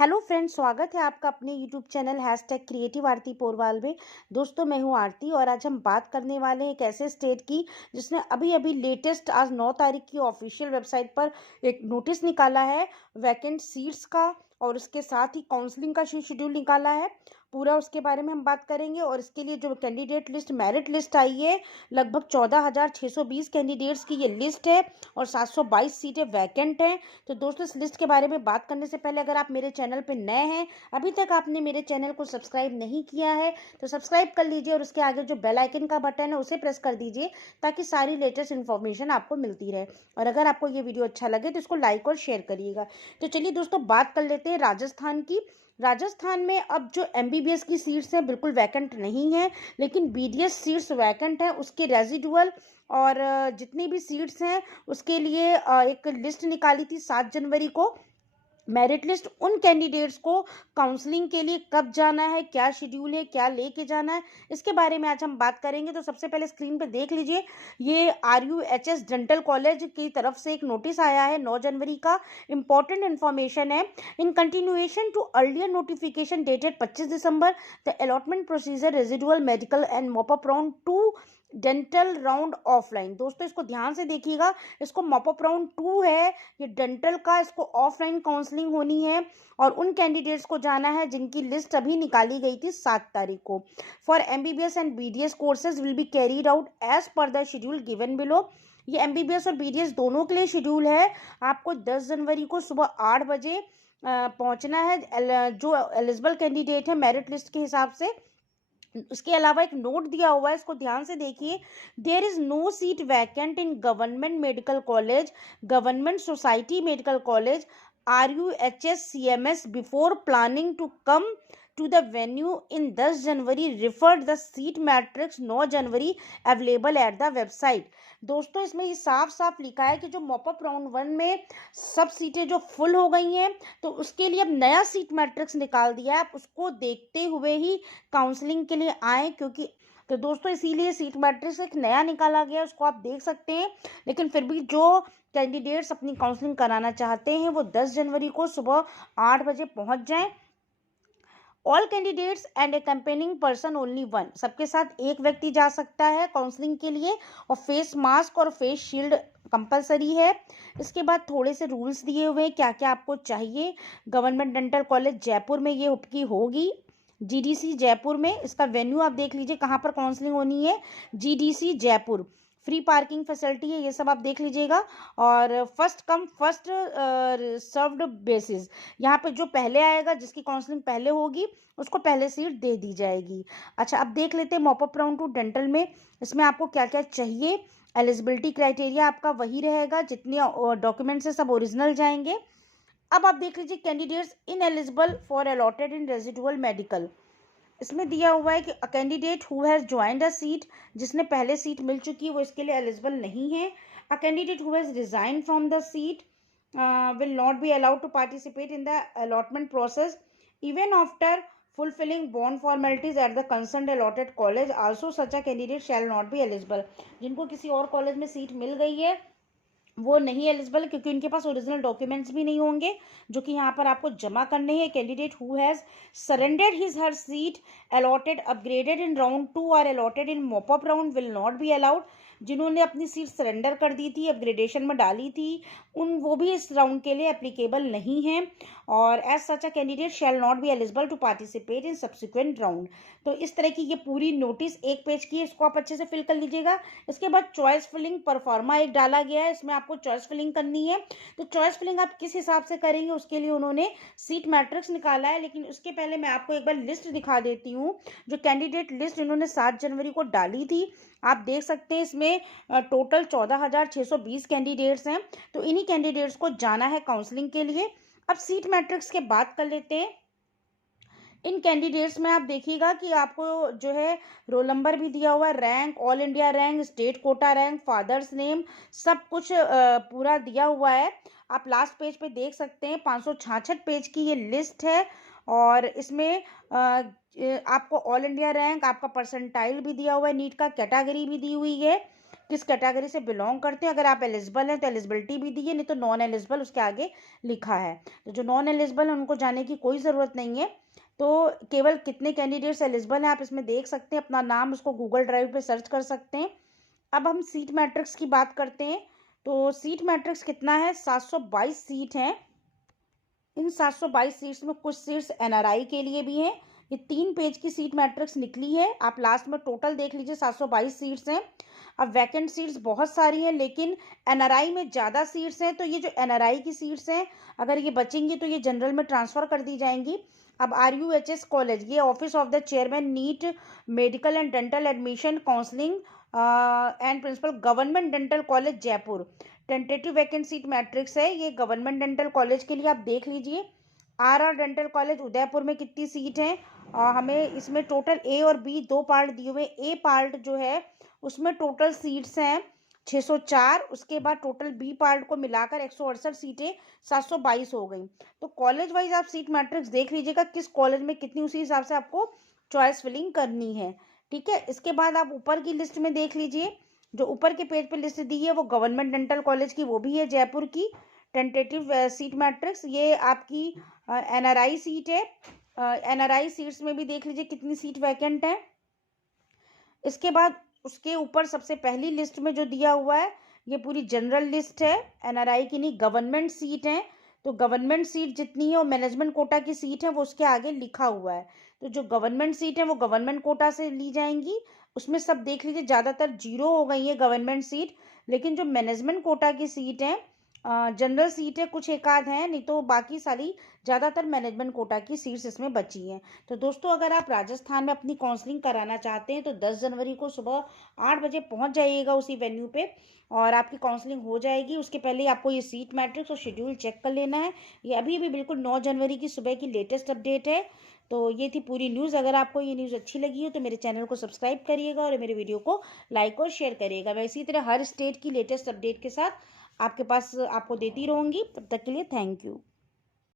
Hello friends, स्वागत है आपका अपने यूट्यूब चैनल #क्रिएटिव आरती पोरवाल में। दोस्तों, मैं हूं आरती और आज हम बात करने वाले हैं एक ऐसे स्टेट की जिसने अभी अभी लेटेस्ट आज 9 तारीख की ऑफिशियल वेबसाइट पर एक नोटिस निकाला है वैकेंट सीट्स का, और उसके साथ ही काउंसलिंग का शेड्यूल निकाला है। पूरा उसके बारे में हम बात करेंगे। और इसके लिए जो कैंडिडेट लिस्ट, मेरिट लिस्ट आई है, लगभग 14,620 कैंडिडेट्स की ये लिस्ट है और 722 सीटें वैकेंट हैं। तो दोस्तों, इस लिस्ट के बारे में बात करने से पहले अगर आप मेरे चैनल पर नए हैं, अभी तक आपने मेरे चैनल को सब्सक्राइब नहीं किया है, तो सब्सक्राइब कर लीजिए और उसके आगे जो बेल आइकन का बटन है उसे प्रेस कर दीजिए ताकि सारी लेटेस्ट इन्फॉर्मेशन आपको मिलती रहे। और अगर आपको ये वीडियो अच्छा लगे तो इसको लाइक और शेयर करिएगा। तो चलिए दोस्तों, बात कर लेते हैं राजस्थान की। राजस्थान में अब जो एमबीबीएस की सीट्स हैं बिल्कुल वैकेंट नहीं है, लेकिन बीडीएस सीट्स वैकेंट है। उसके रेजिडुअल और जितनी भी सीट्स हैं उसके लिए एक लिस्ट निकाली थी 7 जनवरी को। मेरिट लिस्ट उन कैंडिडेट्स को काउंसलिंग के लिए कब जाना है, क्या शेड्यूल है, क्या लेके जाना है, इसके बारे में आज हम बात करेंगे। तो सबसे पहले स्क्रीन पे देख लीजिए, ये RUHS डेंटल कॉलेज की तरफ से एक नोटिस आया है 9 जनवरी का। इंपॉर्टेंट इन्फॉर्मेशन है। In continuation to earlier notification dated 25 December, the allotment procedure residual medical and mop up round 2 dental round offline. दोस्तों, इसको ध्यान से देखिएगा, इसको मॉपअप राउंड 2 है ये डेंटल का, इसको ऑफलाइन काउंसलिंग होनी है और उन कैंडिडेट्स को जाना है जिनकी लिस्ट अभी निकाली गई थी 7 तारीख को। For MBBS and BDS courses will be carried out as per the schedule given below. ये एमबीबीएस और बीडीएस दोनों के लिए शेड्यूल है। आपको 10 जनवरी को सुबह 8 बजे पहुंचना है, जो एलिजिबल कैंडिडेट है मेरिट लिस्ट के हिसाब से। उसके अलावा एक नोट दिया हुआ है, इसको ध्यान से देखिए। There is no seat vacant in government medical college, government society medical college, RUHS CMS before planning to come to the venue in 10 January referred the seat matrix 9 January available at the website. दोस्तों, इसमें ये साफ साफ लिखा है कि जो mop up round 1 में सब सीटें जो फुल हो गई हैं, तो उसके लिए अब नया सीट मैट्रिक्स निकाल दिया है। आप उसको देखते हुए ही काउंसलिंग के लिए आए, क्योंकि तो दोस्तों इसीलिए सीट मैट्रिक्स एक नया निकाला गया, उसको आप देख सकते हैं। लेकिन फिर भी जो कैंडिडेट्स अपनी काउंसलिंग कराना चाहते हैं वो 10 जनवरी को सुबह 8 बजे पहुंच जाएं। All candidates and accompanying person only one, सबके साथ एक व्यक्ति जा सकता है काउंसलिंग के लिए, और फेस मास्क और फेस शील्ड कंपलसरी है। इसके बाद थोड़े से रूल्स दिए हुए हैं क्या क्या आपको चाहिए। गवर्नमेंट डेंटल कॉलेज जयपुर में ये उपकी होगी, GDC जयपुर में। इसका वेन्यू आप देख लीजिए कहाँ पर काउंसलिंग होनी है, GDC Jaipur. Free parking facility है, ये सब आप देख लीजिएगा। और first come first served basis, यहाँ पे जो पहले आएगा, जिसकी काउंसलिंग पहले होगी, उसको पहले सीट दे दी जाएगी। अच्छा, अब देख लेते हैं मॉपअप राउंड 2 डेंटल में, इसमें आपको क्या क्या चाहिए। एलिजिबिलिटी क्राइटेरिया आपका वही रहेगा, जितने डॉक्यूमेंट्स है सब ओरिजिनल जाएंगे। अब आप देख लीजिए, candidates in eligible for allotted in residual medical. इसमें दिया हुआ है कि अ candidate who has joined a seat, जिसने पहले सीट मिल चुकी है वो इसके लिए एलिजिबल नहीं है। A candidate who has resign from the seat will not be allowed to participate in the allotment process even after fulfilling bond formalities at the concerned allotted college. Also such a candidate shall not be eligible. जिनको किसी और college में seat मिल गई है वो नहीं eligible, क्योंकि उनके पास ओरिजिनल डॉक्यूमेंट्स भी नहीं होंगे जो कि यहाँ पर आपको जमा करने हैं। Candidate who has surrendered his her seat allotted upgraded in round 2 और allotted in mop up round will not be allowed. जिन्होंने अपनी सीट सरेंडर कर दी थी, अपग्रेडेशन में डाली थी, वो भी इस राउंड के लिए एप्लीकेबल नहीं है। और as such a candidate shall not be eligible to participate in subsequent round. तो इस तरह की ये पूरी नोटिस एक पेज की है, इसको आप अच्छे से फिल कर लीजिएगा। इसके बाद चॉइस फिलिंग परफॉर्मा एक डाला गया है, इसमें आपको चॉइस फिलिंग करनी है। तो चॉइस फिलिंग आप किस हिसाब से करेंगे उसके लिए उन्होंने सीट मैट्रिक्स निकाला है। लेकिन उसके पहले मैं आपको एक बार लिस्ट दिखा देती हूँ, जो कैंडिडेट लिस्ट इन्होंने 7 जनवरी को डाली थी। आप देख सकते हैं इसमें टोटल 14,620 कैंडिडेट्स हैं। तो इन्हीं कैंडिडेट्स को जाना है काउंसलिंग के लिए। अब सीट मैट्रिक्स के बात कर लेते हैं। इन कैंडिडेट्स में आप देखिएगा कि आपको जो है रोल नंबर भी दिया हुआ है, rank, all India rank, state quota rank, father's name, सब कुछ पूरा दिया हुआ है। आप लास्ट पेज पे देख सकते हैं, 566 पेज की ये लिस्ट है। और इसमें आपको ऑल इंडिया रैंक, आपका परसेंटाइल भी दिया हुआ है, नीट का कैटेगरी भी दी हुई है। किस कैटेगरी से बिलोंग करते हैं। अगर आप एलिजिबल हैं तो एलिजिबिलिटी भी दी है, नहीं तो नॉन एलिजिबल उसके आगे लिखा है। तो जो नॉन एलिजिबल है उनको जाने की कोई ज़रूरत नहीं है। तो केवल कितने कैंडिडेट्स एलिजिबल हैं आप इसमें देख सकते हैं, अपना नाम उसको गूगल ड्राइव पे सर्च कर सकते हैं। अब हम सीट मैट्रिक्स की बात करते हैं। तो सीट मैट्रिक्स कितना है, 722 सीट हैं। इन 722 सीट्स में कुछ सीट्स एनआरआई के लिए भी हैं। ये 3 पेज की सीट मैट्रिक्स निकली है, आप लास्ट में टोटल देख लीजिए, 722 सीट्स हैं। अब वैकेंट सीट्स बहुत सारी हैं, लेकिन एनआरआई में ज़्यादा सीट्स हैं। तो ये जो एनआरआई की सीट्स हैं, अगर ये बचेंगी तो ये जनरल में ट्रांसफ़र कर दी जाएंगी। अब RUHS कॉलेज, ये office of the chairman NEET medical and dental admission counselling and principal, government dental college Jaipur. Tentative vacant seat matrix है ये गवर्नमेंट डेंटल कॉलेज के लिए, आप देख लीजिए। RR डेंटल कॉलेज उदयपुर में कितनी सीट है, हमें इसमें टोटल A और B 2 पार्ट दिए हुए। A पार्ट जो है उसमें टोटल सीट्स हैं 604, उसके बाद टोटल B पार्ट को मिलाकर 168 सीटें 722 हो गई। तो कॉलेज वाइज आप सीट मैट्रिक्स देख लीजिएगा, किस कॉलेज में कितनी, उसी हिसाब से आपको चॉइस फिलिंग करनी है। ठीक है, इसके बाद आप ऊपर की लिस्ट में देख लीजिए, जो ऊपर के पेज पे लिस्ट दी है वो गवर्नमेंट डेंटल कॉलेज की, वो भी है जयपुर की। टेंटेटिव सीट मैट्रिक्स ये आपकी एनआरआई सीट है। एनआरआई सीट्स में भी देख लीजिए कितनी सीट वैकेंट है। इसके बाद उसके ऊपर सबसे पहली लिस्ट में जो दिया हुआ है ये पूरी जनरल लिस्ट है, एनआरआई की नहीं, गवर्नमेंट सीट है। तो गवर्नमेंट सीट जितनी है वो मैनेजमेंट कोटा की सीट है, वो उसके आगे लिखा हुआ है। तो जो गवर्नमेंट सीट है वो गवर्नमेंट कोटा से ली जाएंगी। उसमें सब देख लीजिए ज़्यादातर 0 हो गई है गवर्नमेंट सीट, लेकिन जो मैनेजमेंट कोटा की सीट है, जनरल सीट है, कुछ एक आध हैं, नहीं तो बाकी सारी ज़्यादातर मैनेजमेंट कोटा की सीट्स इसमें बची हैं। तो दोस्तों अगर आप राजस्थान में अपनी काउंसलिंग कराना चाहते हैं तो 10 जनवरी को सुबह 8 बजे पहुंच जाइएगा उसी वेन्यू पे, और आपकी काउंसलिंग हो जाएगी। उसके पहले आपको ये सीट मैट्रिक्स और शेड्यूल चेक कर लेना है। ये अभी अभी बिल्कुल 9 जनवरी की सुबह की लेटेस्ट अपडेट है। तो ये थी पूरी न्यूज़। अगर आपको ये न्यूज़ अच्छी लगी हो तो मेरे चैनल को सब्सक्राइब करिएगा और मेरे वीडियो को लाइक और शेयर करिएगा। मैं इसी तरह हर स्टेट की लेटेस्ट अपडेट के साथ आपके पास आपको देती रहूँगी। तब तक के लिए थैंक यू।